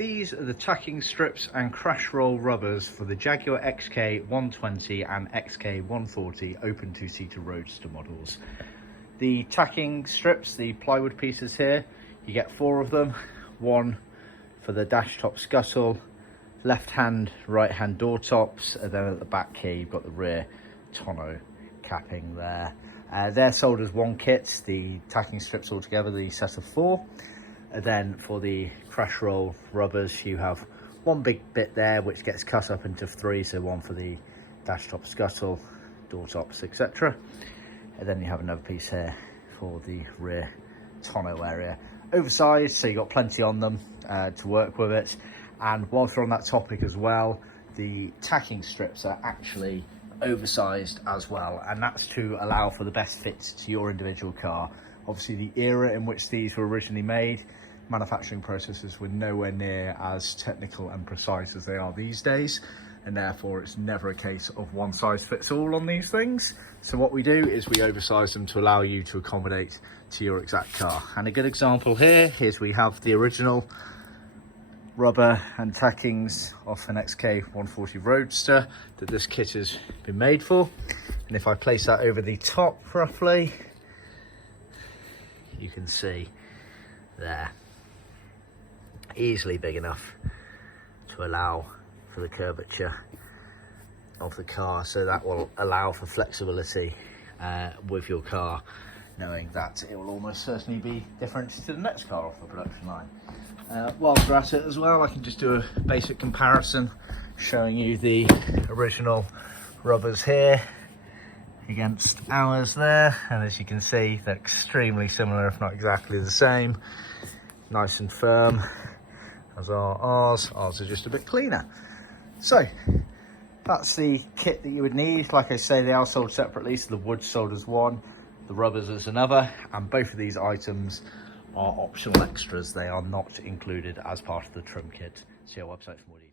These are the tacking strips and crash roll rubbers for the Jaguar XK120 and XK140 open two-seater Roadster models. The tacking strips, the plywood pieces here, you get 4 of them. One for the Dashtop Scuttle, left hand, right hand door tops, and then at the back here you've got the rear tonneau capping there. They're sold as one kit, the tacking strips altogether, the set of 4. And then for the crash roll rubbers, you have one big bit there which gets cut up into 3, so one for the Dashtop Scuttle, door tops, etc. And then you have another piece here for the rear tonneau area. Oversized, so you've got plenty on them to work with it. And whilst we're on that topic as well, the tacking strips are actually oversized as well, and that's to allow for the best fit to your individual car. Obviously the era in which these were originally made, manufacturing processes were nowhere near as technical and precise as they are these days, and therefore it's never a case of one size fits all on these things. So what we do is we oversize them to allow you to accommodate to your exact car. And a good example here is we have the original rubber and tackings off an XK140 Roadster that this kit has been made for. And if I place that over the top roughly, you can see there, easily big enough to allow for the curvature of the car, so that will allow for flexibility with your car, knowing that it will almost certainly be different to the next car off the production line. Whilst we're at it as well, I can just do a basic comparison showing you the original rubbers here against ours there, and as you can see they're extremely similar, if not exactly the same. Nice and firm as are ours. Ours are just a bit cleaner. So that's the kit that you would need. Like I say, they are sold separately, so the wood's sold as one, the rubbers as another, and both of these items are optional extras. They are not included as part of the trim kit. See our website for more details.